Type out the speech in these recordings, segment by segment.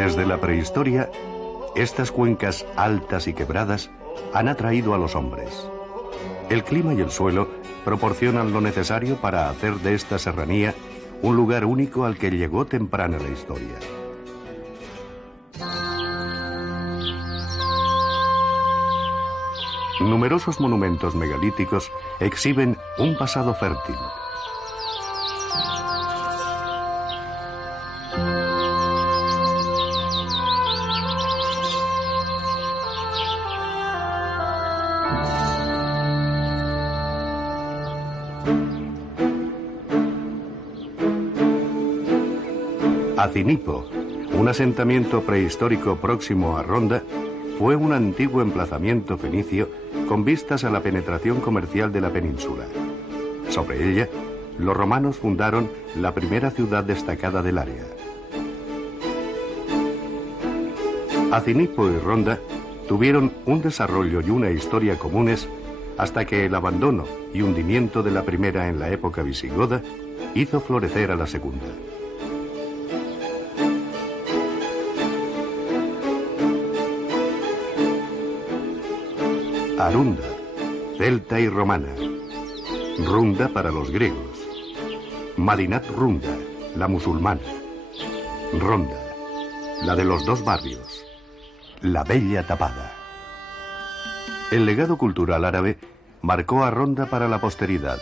Desde la prehistoria, estas cuencas altas y quebradas han atraído a los hombres. El clima y el suelo proporcionan lo necesario para hacer de esta serranía un lugar único al que llegó temprana la historia. Numerosos monumentos megalíticos exhiben un pasado fértil. Acinipo, un asentamiento prehistórico próximo a Ronda, fue un antiguo emplazamiento fenicio con vistas a la penetración comercial de la península. Sobre ella, los romanos fundaron la primera ciudad destacada del área. Acinipo y Ronda tuvieron un desarrollo y una historia comunes hasta que el abandono y hundimiento de la primera en la época visigoda hizo florecer a la segunda. Arunda, celta y romana. Runda para los griegos. Madinat Runda, la musulmana. Ronda, la de los dos barrios. La bella tapada. El legado cultural árabe marcó a Ronda para la posteridad.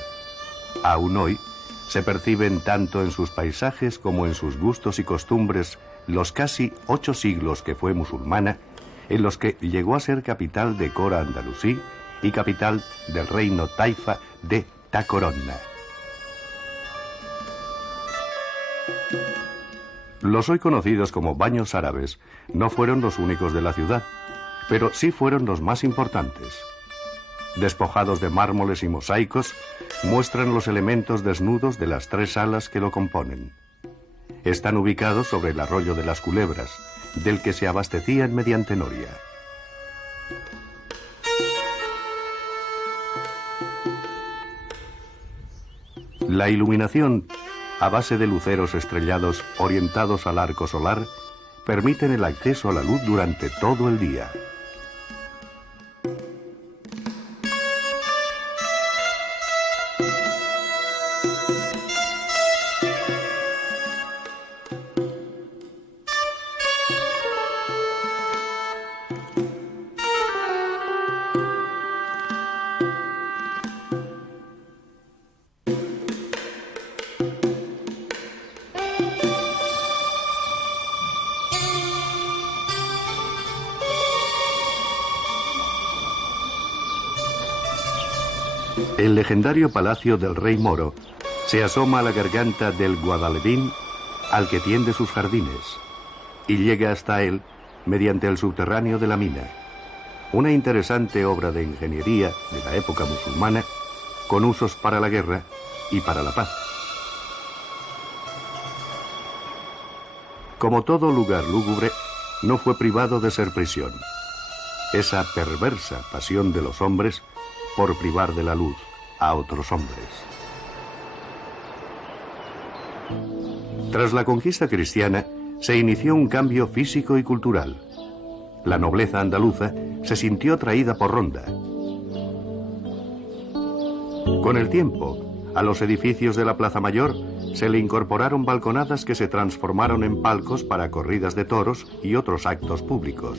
Aún hoy se perciben tanto en sus paisajes como en sus gustos y costumbres los casi 8 siglos que fue musulmana, en los que llegó a ser capital de Cora Andalusí y capital del reino taifa de Tacoronna. Los hoy conocidos como baños árabes no fueron los únicos de la ciudad, pero sí fueron los más importantes. Despojados de mármoles y mosaicos, muestran los elementos desnudos de las 3 salas que lo componen. Están ubicados sobre el arroyo de las Culebras, del que se abastecían mediante noria. La iluminación, a base de luceros estrellados orientados al arco solar, permiten el acceso a la luz durante todo el día. El legendario palacio del rey Moro se asoma a la garganta del Guadalevín, al que tiende sus jardines, y llega hasta él mediante el subterráneo de la mina, una interesante obra de ingeniería de la época musulmana, con usos para la guerra y para la paz. Como todo lugar lúgubre, no fue privado de ser prisión. Esa perversa pasión de los hombres por privar de la luz a otros hombres. Tras la conquista cristiana, se inició un cambio físico y cultural. La nobleza andaluza se sintió atraída por Ronda. Con el tiempo, a los edificios de la Plaza Mayor se le incorporaron balconadas que se transformaron en palcos para corridas de toros y otros actos públicos.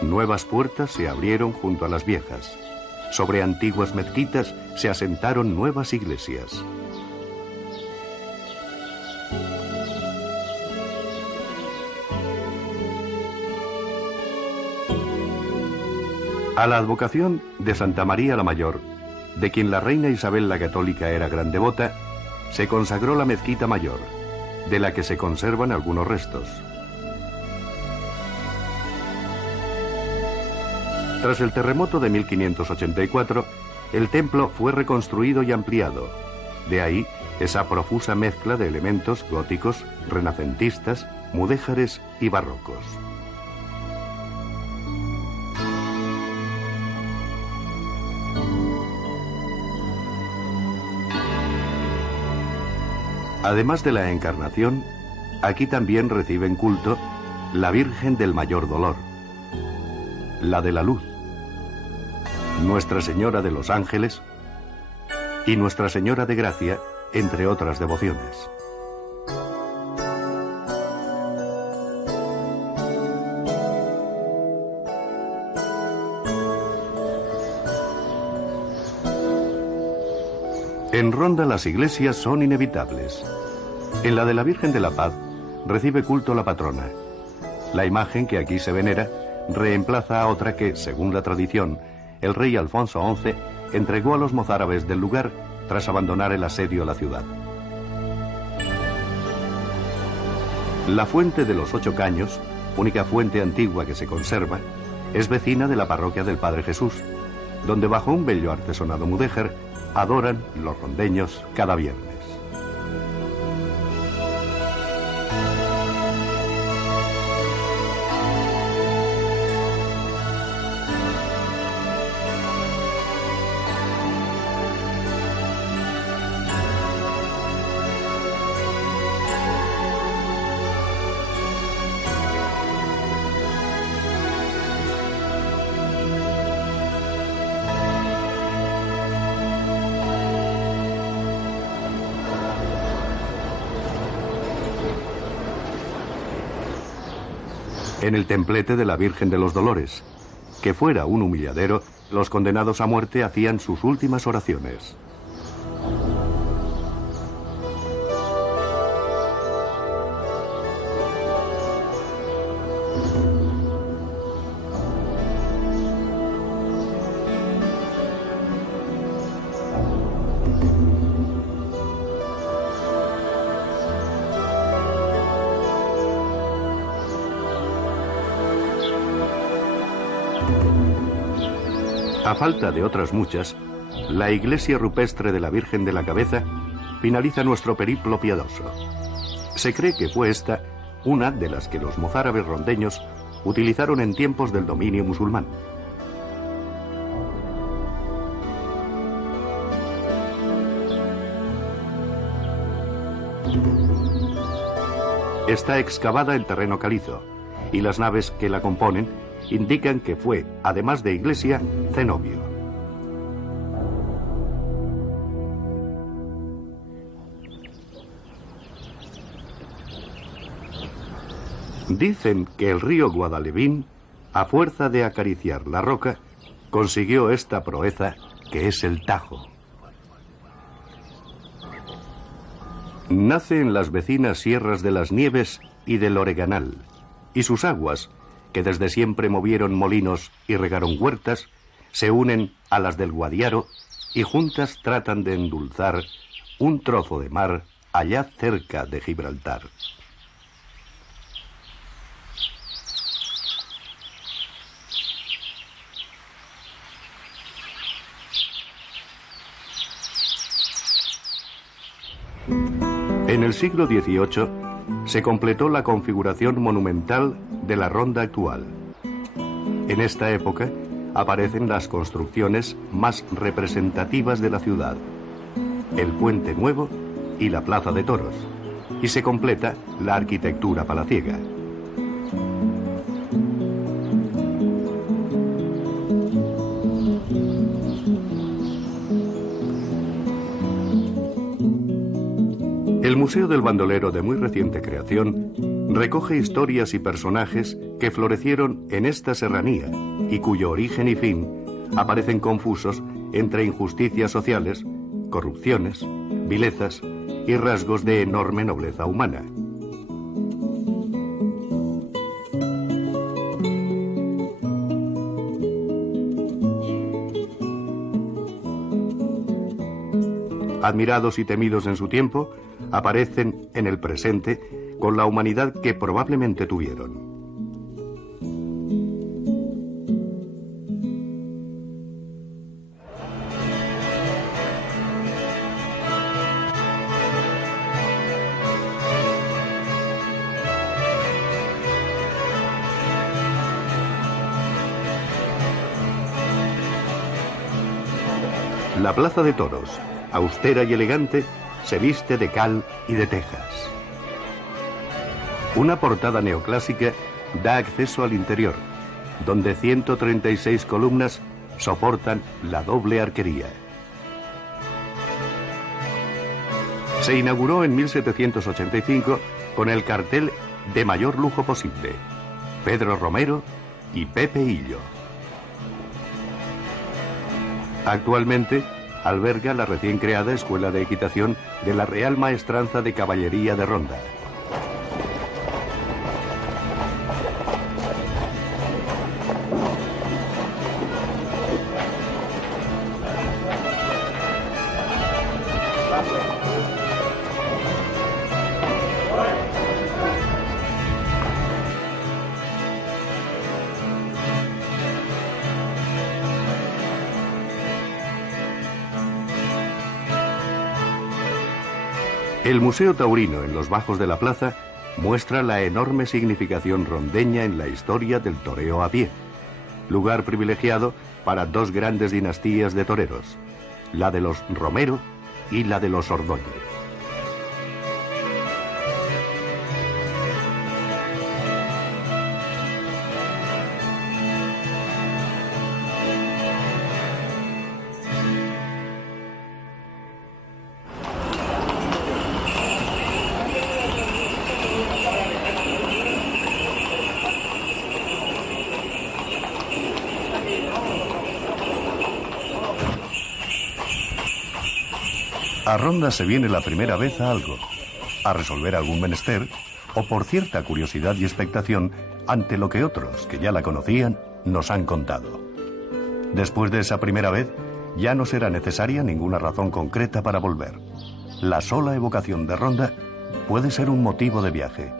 Nuevas puertas se abrieron junto a las viejas. Sobre antiguas mezquitas se asentaron nuevas iglesias. A la advocación de Santa María la Mayor, de quien la reina Isabel la Católica era gran devota, se consagró la mezquita mayor, de la que se conservan algunos restos. Tras el terremoto de 1584, el templo fue reconstruido y ampliado. De ahí esa profusa mezcla de elementos góticos, renacentistas, mudéjares y barrocos. Además de la Encarnación, aquí también reciben culto la Virgen del Mayor Dolor, la de la Luz, Nuestra Señora de los Ángeles y Nuestra Señora de Gracia, entre otras devociones. En Ronda las iglesias son inevitables. En la de la Virgen de la Paz recibe culto la patrona. La imagen que aquí se venera reemplaza a otra que, según la tradición, el rey Alfonso XI entregó a los mozárabes del lugar tras abandonar el asedio a la ciudad. La fuente de los 8 Caños, única fuente antigua que se conserva, es vecina de la parroquia del Padre Jesús, donde bajo un bello artesonado mudéjar adoran los rondeños cada viernes. En el templete de la Virgen de los Dolores, que fuera un humilladero, los condenados a muerte hacían sus últimas oraciones. A falta de otras muchas, la iglesia rupestre de la Virgen de la Cabeza finaliza nuestro periplo piadoso. Se cree que fue esta una de las que los mozárabes rondeños utilizaron en tiempos del dominio musulmán. Está excavada en terreno calizo y las naves que la componen indican que fue, además de iglesia, cenobio. Dicen que el río Guadalevín, a fuerza de acariciar la roca, consiguió esta proeza que es el Tajo. Nace en las vecinas sierras de las Nieves y del Oreganal, y sus aguas, que desde siempre movieron molinos y regaron huertas, se unen a las del Guadiaro y juntas tratan de endulzar un trozo de mar allá cerca de Gibraltar. En el siglo XVIII se completó la configuración monumental de la ronda actual. En esta época aparecen las construcciones más representativas de la ciudad, el Puente Nuevo y la Plaza de Toros, y se completa la arquitectura palaciega. El Museo del Bandolero, de muy reciente creación, recoge historias y personajes que florecieron en esta serranía y cuyo origen y fin aparecen confusos entre injusticias sociales, corrupciones, vilezas y rasgos de enorme nobleza humana. Admirados y temidos en su tiempo, aparecen en el presente con la humanidad que probablemente tuvieron. La Plaza de Toros, austera y elegante, se viste de cal y de tejas. Una portada neoclásica da acceso al interior, donde 136 columnas soportan la doble arquería. Se inauguró en 1785 con el cartel de mayor lujo posible: Pedro Romero y Pepe Hillo. Actualmente alberga la recién creada Escuela de Equitación de la Real Maestranza de Caballería de Ronda. El Museo Taurino en los bajos de la plaza muestra la enorme significación rondeña en la historia del toreo a pie, lugar privilegiado para dos grandes dinastías de toreros, la de los Romero y la de los Ordóñez. A Ronda se viene la primera vez a algo, a resolver algún menester o por cierta curiosidad y expectación ante lo que otros, que ya la conocían, nos han contado. Después de esa primera vez, ya no será necesaria ninguna razón concreta para volver. La sola evocación de Ronda puede ser un motivo de viaje.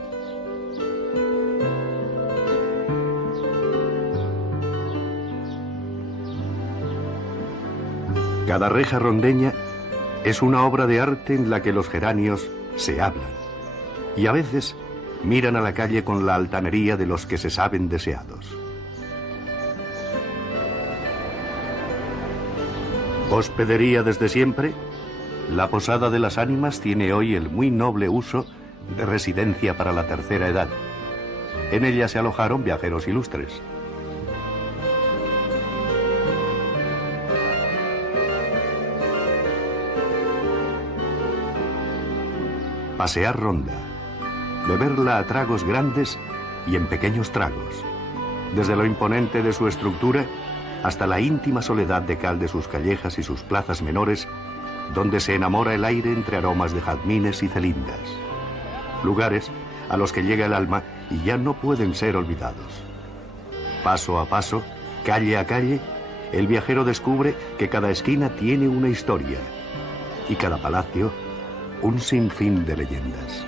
Cada reja rondeña es una obra de arte en la que los geranios se hablan y a veces miran a la calle con la altanería de los que se saben deseados. Hospedería desde siempre, la Posada de las Ánimas tiene hoy el muy noble uso de residencia para la tercera edad. En ella se alojaron viajeros ilustres. Pasear Ronda, beberla a tragos grandes y en pequeños tragos, desde lo imponente de su estructura hasta la íntima soledad de cal de sus callejas y sus plazas menores, donde se enamora el aire entre aromas de jazmines y celindas. Lugares a los que llega el alma y ya no pueden ser olvidados. Paso a paso, calle a calle, el viajero descubre que cada esquina tiene una historia y cada palacio un sinfín de leyendas.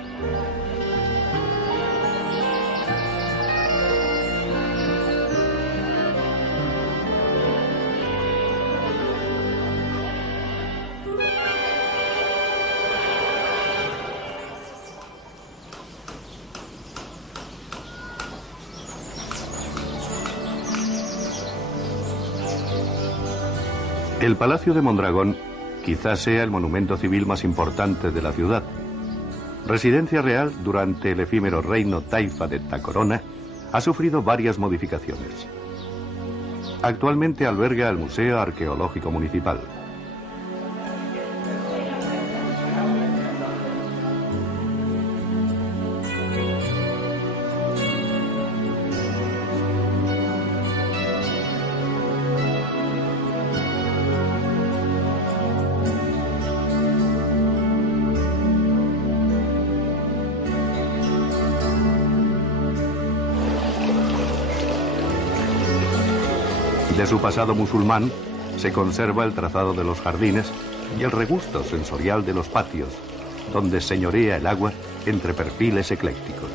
El Palacio de Mondragón quizás sea el monumento civil más importante de la ciudad. Residencia real durante el efímero reino taifa de Tacorona, ha sufrido varias modificaciones. Actualmente alberga el Museo Arqueológico Municipal. De su pasado musulmán se conserva el trazado de los jardines y el regusto sensorial de los patios, donde señorea el agua entre perfiles eclécticos.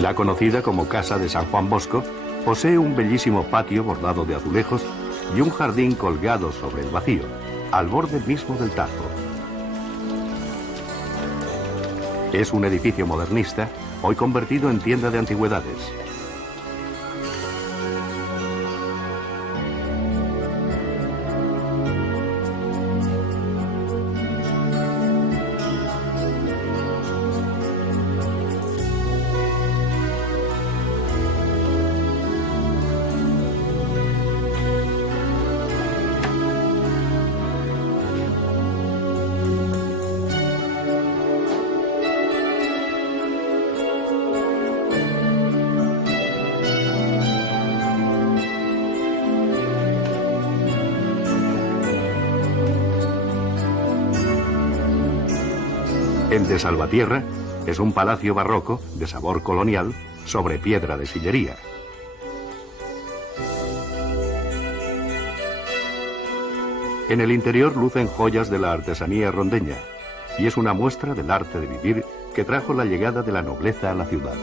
La conocida como Casa de San Juan Bosco posee un bellísimo patio bordado de azulejos y un jardín colgado sobre el vacío, al borde mismo del Tajo. Es un edificio modernista, hoy convertido en tienda de antigüedades. El de Salvatierra es un palacio barroco de sabor colonial sobre piedra de sillería. En el interior lucen joyas de la artesanía rondeña y es una muestra del arte de vivir que trajo la llegada de la nobleza a la ciudad.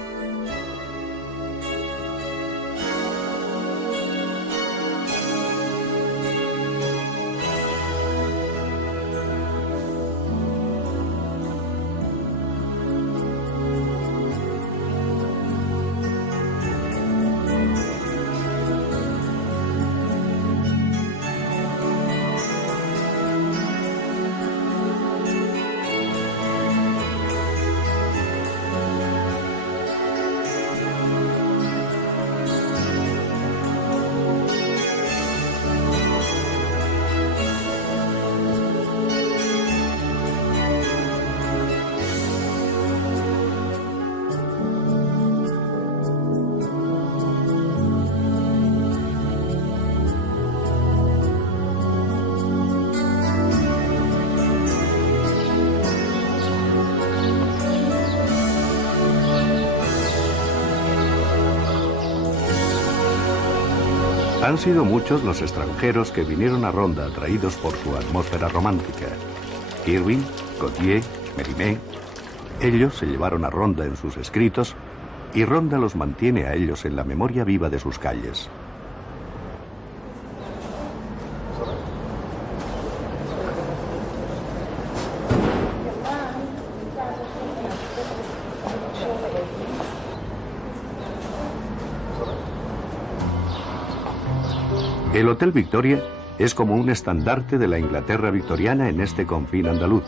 Han sido muchos los extranjeros que vinieron a Ronda atraídos por su atmósfera romántica. Irving, Gautier, Mérimée. Ellos se llevaron a Ronda en sus escritos y Ronda los mantiene a ellos en la memoria viva de sus calles. El Hotel Victoria es como un estandarte de la Inglaterra victoriana en este confín andaluz.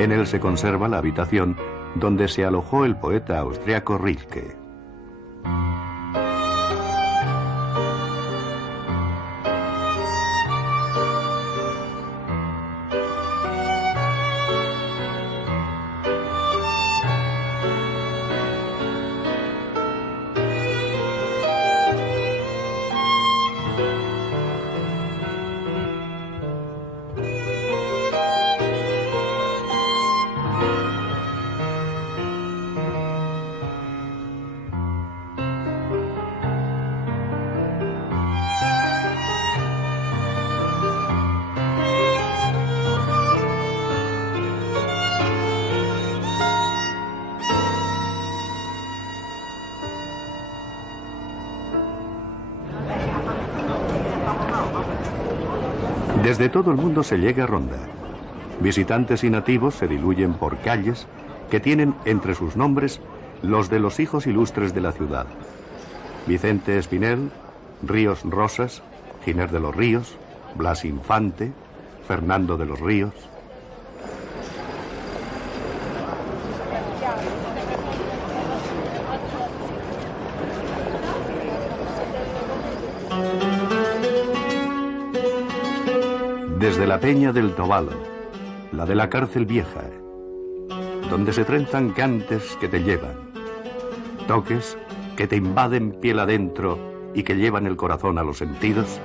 En él se conserva la habitación donde se alojó el poeta austriaco Rilke. Desde todo el mundo se llega a Ronda. Visitantes y nativos se diluyen por calles que tienen entre sus nombres los de los hijos ilustres de la ciudad. Vicente Espinel, Ríos Rosas, Giner de los Ríos, Blas Infante, Fernando de los Ríos. Desde la Peña del Tobalo, la de la Cárcel Vieja, donde se trenzan cantes que te llevan, toques que te invaden piel adentro y que llevan el corazón a los sentidos,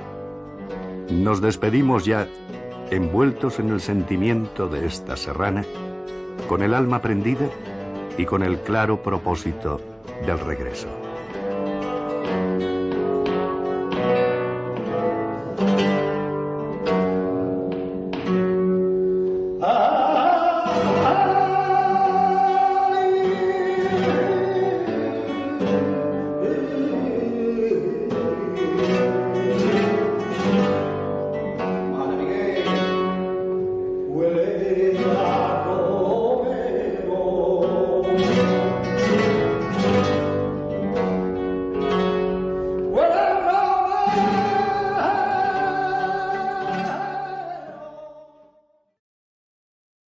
nos despedimos ya, envueltos en el sentimiento de esta serrana, con el alma prendida y con el claro propósito del regreso.